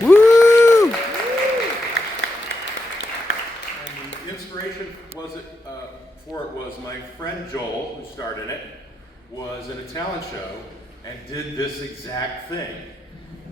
Woo! And the inspiration for it was my friend Joel, who starred in it, was in a talent show and did this exact thing.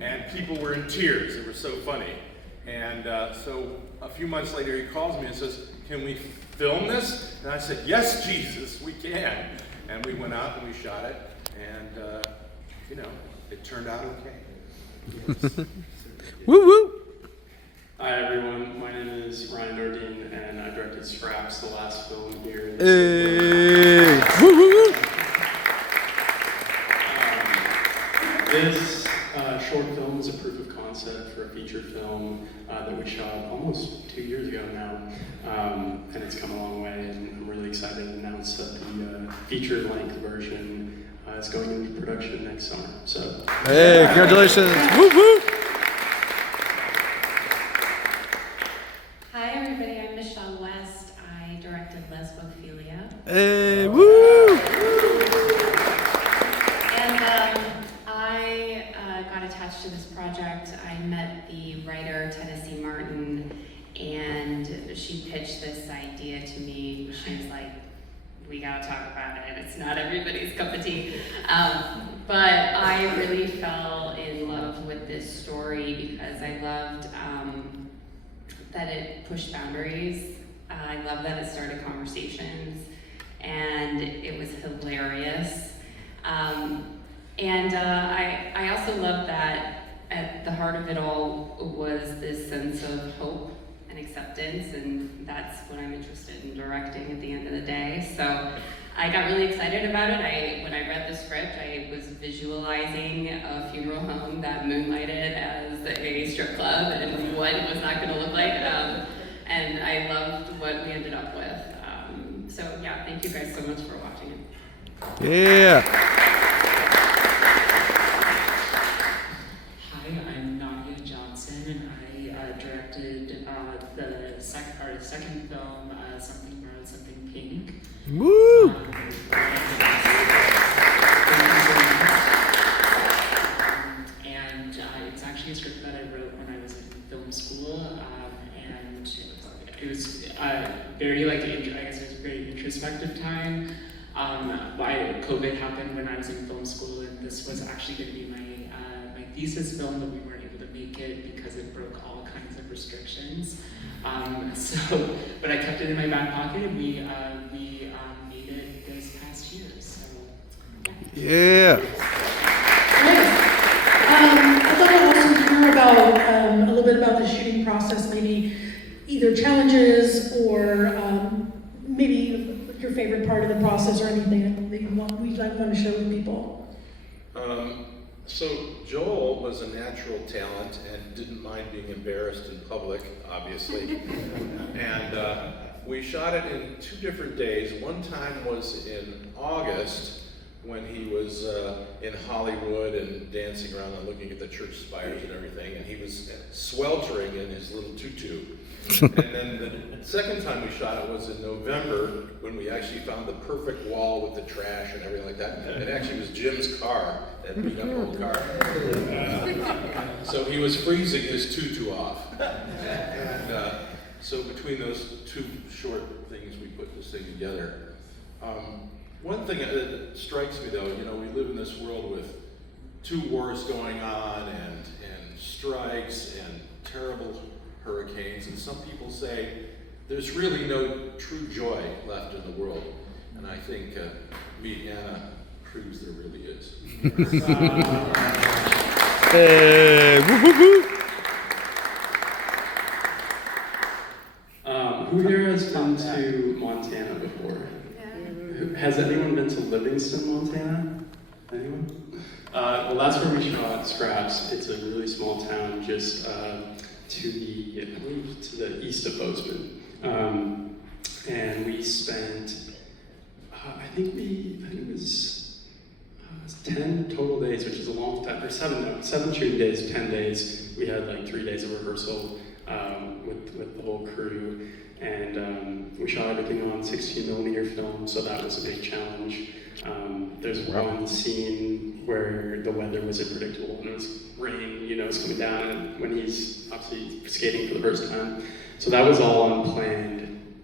And people were in tears. It was so funny. And so a few months later, he calls me and says, "Can we film this?" And I said, "Yes, Jesus, we can." And we went out and we shot it. And, it turned out okay. Woo woo! Hi everyone, my name is Ryan Nordin, and I directed Scraps, the last film here. Hey! Woo woo woo! This short film is a proof of concept for a feature film that we shot almost 2 years ago now, and it's come a long way, and I'm really excited to announce that the feature-length version is going into production next summer. So, hey, congratulations! Woo woo! Hi everybody, I'm Michelle West. I directed Lesbophilia. Hey, woo! And I got attached to this project. I met the writer, Tennessee Martin, and she pitched this idea to me. She was like, "We gotta talk about it. It's not everybody's cup of tea." But I really fell in love with this story because I loved that it pushed boundaries. I love that it started conversations, and it was hilarious. I also love that at the heart of it all was this sense of hope and acceptance, and that's what I'm interested in directing at the end of the day. So I got really excited about it. When I read the script, I was visualizing a funeral home that moonlighted as a strip club and what it was not going to look like. And I loved what we ended up with. So yeah, thank you guys so much for watching it. Yeah! Hi, I'm Nadia Johnson, and I directed the second film, Something Brown, Something Pink. Woo! And it's actually a script that I wrote when I was in film school, and it was very I guess it was a very introspective time. COVID happened when I was in film school, and this was actually going to be my thesis film, but we weren't able to make it because it broke all kinds of restrictions. But I kept it in my back pocket, and we made it this past year. So Yeah! I thought I'd also hear about a little bit about the shooting process, maybe either challenges or maybe your favorite part of the process or anything that you'd want to share with people. So Joel was a natural talent and didn't mind being embarrassed in public, obviously. And we shot it in 2 different days. One time was in August when he was in Hollywood and dancing around and looking at the church spires and everything, and he was sweltering in his little tutu. And then the second time we shot it was in November when we actually found the perfect wall with the trash and everything like that. It actually was Jim's car, that beat up old car. So he was freezing his tutu off. And so between those 2 short things, we put this thing together. One thing that strikes me though, we live in this world with 2 wars going on and strikes and terrible hurricanes, and some people say there's really no true joy left in the world, and I think Meet Anna proves there really is. Hey! Woo woo woo! Who here has been to Montana before? Yeah. Has anyone been to Livingston, Montana? Anyone? Well, that's where we shot Scraps. It's a really small town just to the east of Bozeman, and we spent I think it was 10 total days, which is a long time, or 7 shooting days, 10 days. We had like 3 days of rehearsal with the whole crew, And we shot everything on 16mm film, so that was a big challenge. There's one scene where the weather was unpredictable and it was rain, you know, it's coming down when he's obviously skating for the first time. So that was all unplanned,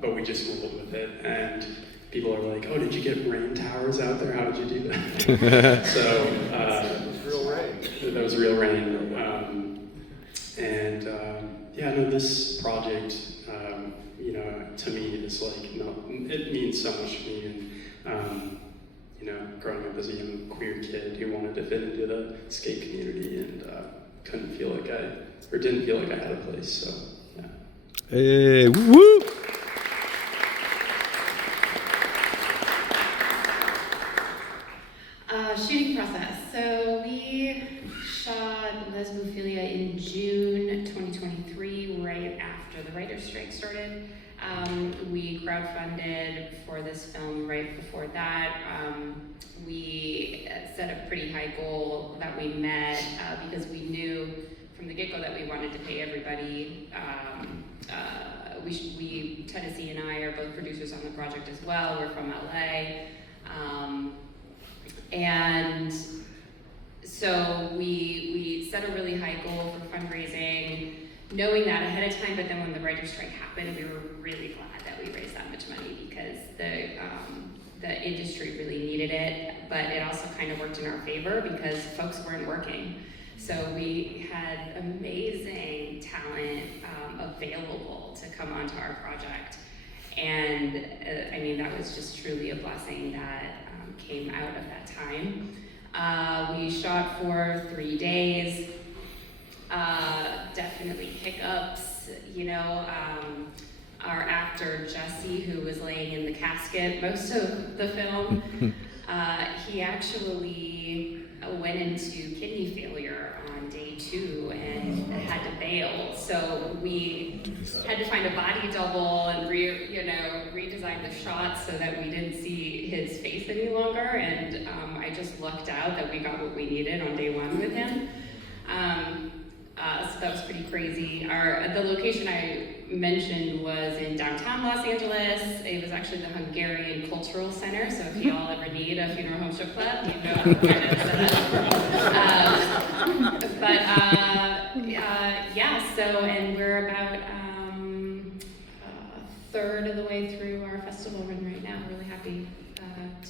but we just rolled with it. And people are like, "Oh, did you get rain towers out there? How did you do that?" So It was real rain. that was real rain. Yeah, no, this project, you know, to me is like, no, it means so much to me. And, you know, growing up as a young queer kid who wanted to fit into the skate community and didn't feel like I had a place. So, yeah. Hey, woo! Shooting process. So we shot Lesbophilia in June 2023, right after the writer's strike started. We crowdfunded for this film right before that. We set a pretty high goal that we met because we knew from the get-go that we wanted to pay everybody. Tennessee and I are both producers on the project as well. We're from LA. And so we set a really high goal for fundraising, knowing that ahead of time, but then when the writer's strike happened, we were really glad that we raised that much money because the industry really needed it, but it also kind of worked in our favor because folks weren't working. So we had amazing talent available to come onto our project. And I mean, that was just truly a blessing that came out of that time. We shot for 3 days. Definitely hiccups, you know. Our actor Jesse, who was laying in the casket most of the film, he actually went into kidney failure on day 2 and had to bail. So we had to find a body double and redesign the shots so that we didn't see his face any longer. And I just lucked out that we got what we needed on day 1 with him. So that was pretty crazy. The location I mentioned was in downtown Los Angeles. It was actually the Hungarian Cultural Center, so if you all ever need a funeral home show club, you know how to find it. And we're about a third of the way through our festival run right now. Really happy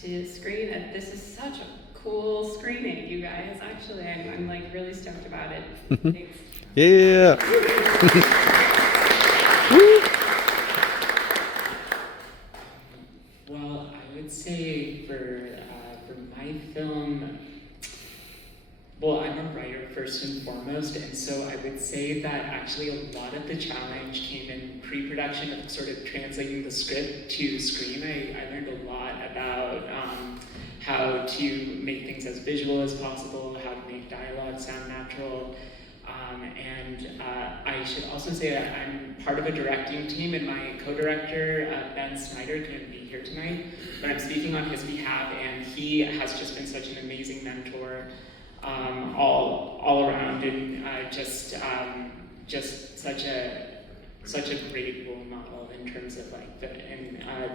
to screen it. This is such a cool screening, you guys. Actually, I'm like really stoked about it. Thanks. Yeah. Well, I would say for my film, well, I'm a writer first and foremost, and so I would say that actually a lot of the challenge came in pre-production of sort of translating the script to screen. I learned a lot about how to make things as visual as possible, how to make dialogue sound natural. I should also say that I'm part of a directing team, and my co-director, Ben Snyder, couldn't be here tonight, but I'm speaking on his behalf, and he has just been such an amazing mentor all around, and just such a great role model in terms of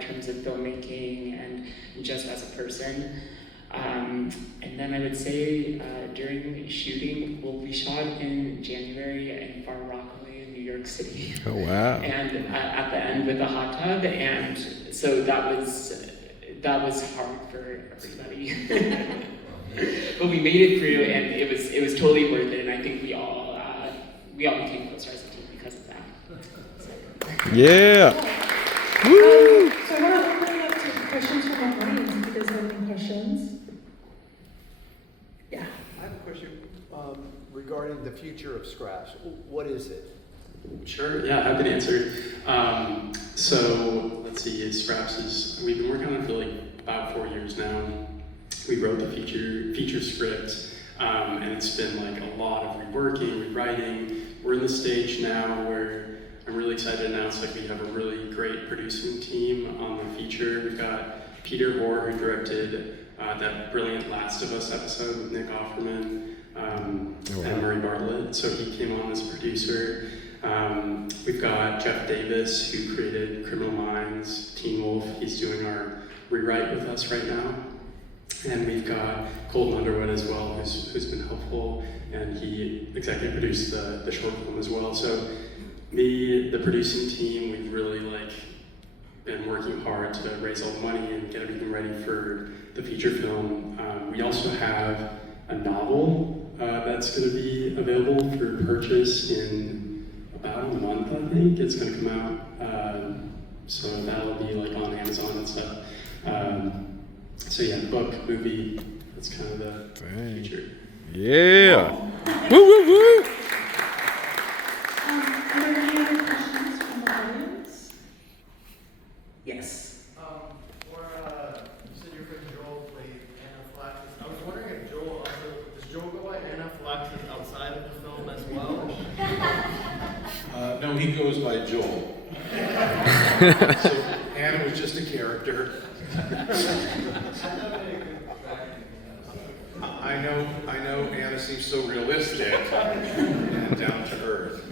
terms of filmmaking and just as a person. And then I would say during shooting, we shot in January in Far Rockaway in New York City. Oh, wow. And at the end with a hot tub, and so that was hard for everybody. But we made it through, and it was totally worth it. And I think we all became closer as a team because of that. So. Yeah. Woo! So I want to open it up to questions from our audience if you guys have any questions. Yeah. I have a question regarding the future of Scraps. What is it? Sure, yeah, happy to answer. So let's see, we've been working on it for like about 4 years now. We wrote the feature script, and it's been like a lot of reworking, rewriting. We're in the stage now where I'm really excited to announce like we have a really great producing team on the feature. We've got Peter Hoare, who directed that brilliant Last of Us episode with Nick Offerman and Murray Bartlett. So he came on as producer. We've got Jeff Davis, who created Criminal Minds, Teen Wolf. He's doing our rewrite with us right now. And we've got Colton Underwood as well, who's been helpful, and he executive produced the short film as well. So the producing team, we've really been working hard to raise all the money and get everything ready for the feature film. We also have a novel that's going to be available for purchase in about a month, I think. It's going to come out, so that'll be on Amazon and stuff. So yeah, book, movie, that's kind of the future. Yeah. Woo, woo, woo. Are there any other questions from the audience? Yes. You said your friend Joel played anaphylaxis. I was wondering if Joel also, does Joel go by anaphylaxis outside of the film as well? No, he goes by Joel. So Anna was just a character. I know Anna seems so realistic and down to earth.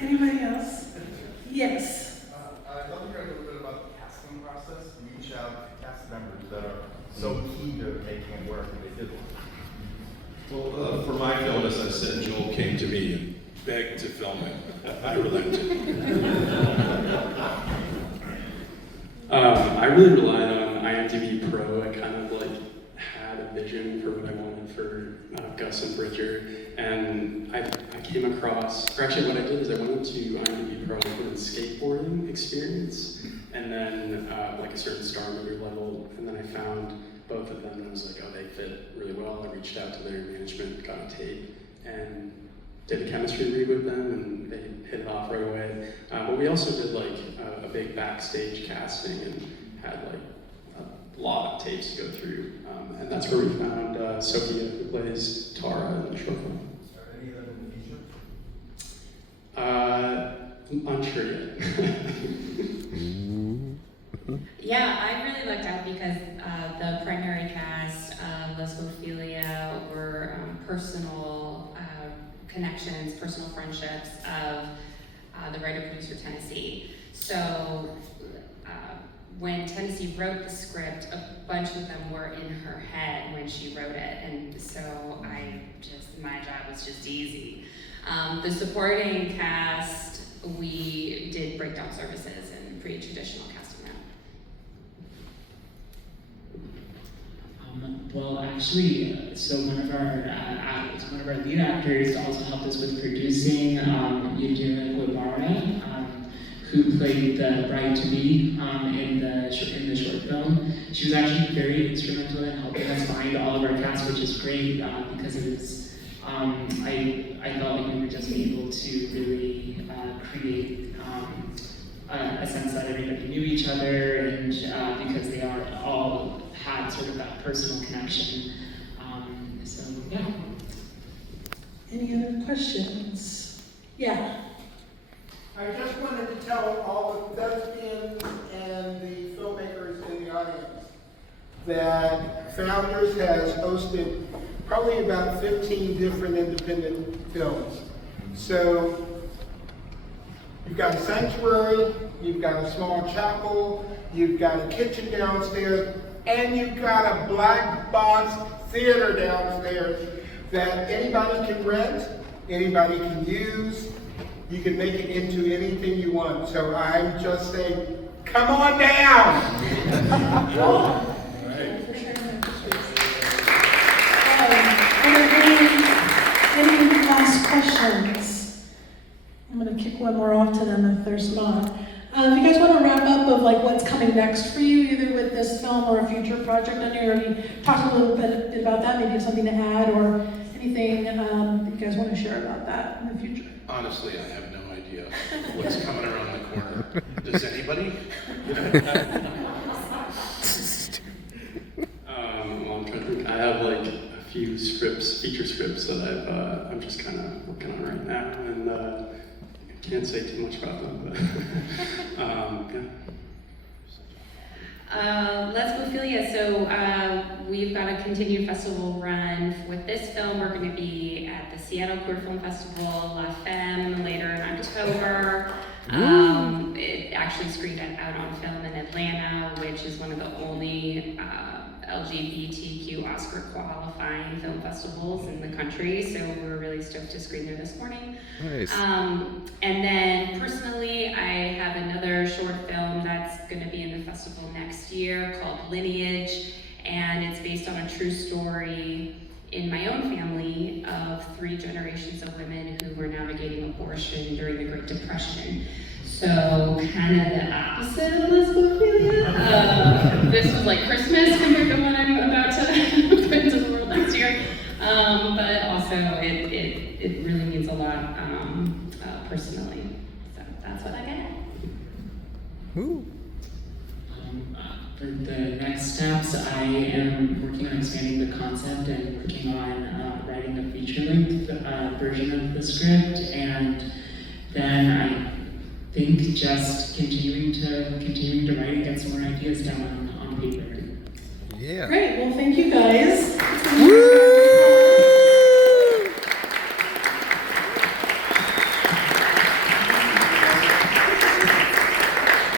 Anybody else? Yes. I'd love to hear a little bit about the casting process. You each have cast members that are so key to making it work, and they did. Well, for my film, as I said, Joel came to me and begged to film it. I relented. I really relied on IMDb Pro. I kind of had a vision for what I wanted for Gus and Bridger, and I came across, or actually what I did is I went into IMDb Pro and put in skateboarding experience, and then a certain star meter level, and then I found both of them, and I was like, oh, they fit really well. I reached out to their management, got a tape, and did a chemistry read with them, and they hit it off right away. But we also did a big backstage casting and had a lot of tapes to go through, and that's where we found Sophia, who plays Tara in the short film. Are any of them in the feature? Unsure yet. Yeah, I really lucked out because the primary cast, Lesbophilia, were personal connections, personal friendships of the writer-producer Tennessee. So when Tennessee wrote the script, a bunch of them were in her head when she wrote it, and so my job was just easy. The supporting cast, we did breakdown services and pretty traditional casting now. Well, actually, so one of our lead actors also helped us with producing, Nadia, who played the bride to be in the short film. She was actually very instrumental in helping us find all of our cast, which is great because it was. I felt like we were just able to really create a sense that everybody knew each other, and because they all had sort of that personal connection. So yeah. Any other questions? Yeah. I just wanted to tell all the thespians and the filmmakers in the audience that Founders has hosted probably about 15 different independent films. So you've got a sanctuary, you've got a small chapel, you've got a kitchen downstairs, and you've got a black box theater downstairs that anybody can rent, anybody can use. You can make it into anything you want. So I'm just saying, come on down! Cool. Are there any last questions? I'm going to kick one more off to them if there's not. If you guys want to wrap up of what's coming next for you, either with this film or a future project, I know you already talked a little bit about that, maybe you have something to add or anything that you guys want to share about that in the future. Honestly, I have no idea what's coming around the corner. Does anybody? Well, I'm trying to think. I have a few feature scripts that I'm just kind of working on right now, and I can't say too much about them, but yeah. Lesbophilia, so we've got a continued festival run. With this film, we're going to be at the Seattle Queer Film Festival, La Femme, later in October. It actually screened out on film in Atlanta, which is one of the only LGBTQ Oscar qualifying film festivals in the country, so we're really stoked to screen there this morning. Nice. And then personally, I have another short film that's going to be in the festival next year called Lineage, and it's based on a true story in my own family of 3 generations of women who were navigating abortion during the Great Depression. So kind of the opposite of lesbophilia. This was like Christmas compared to what I'm about to put into the world next year. But also it really means a lot personally. So that's what I got. Woo. For the next steps, I am working on expanding the concept and working on writing a feature-length version of the script, and then I think just continuing to write and get some more ideas down on paper. Yeah. Great, well, thank you guys. Woo!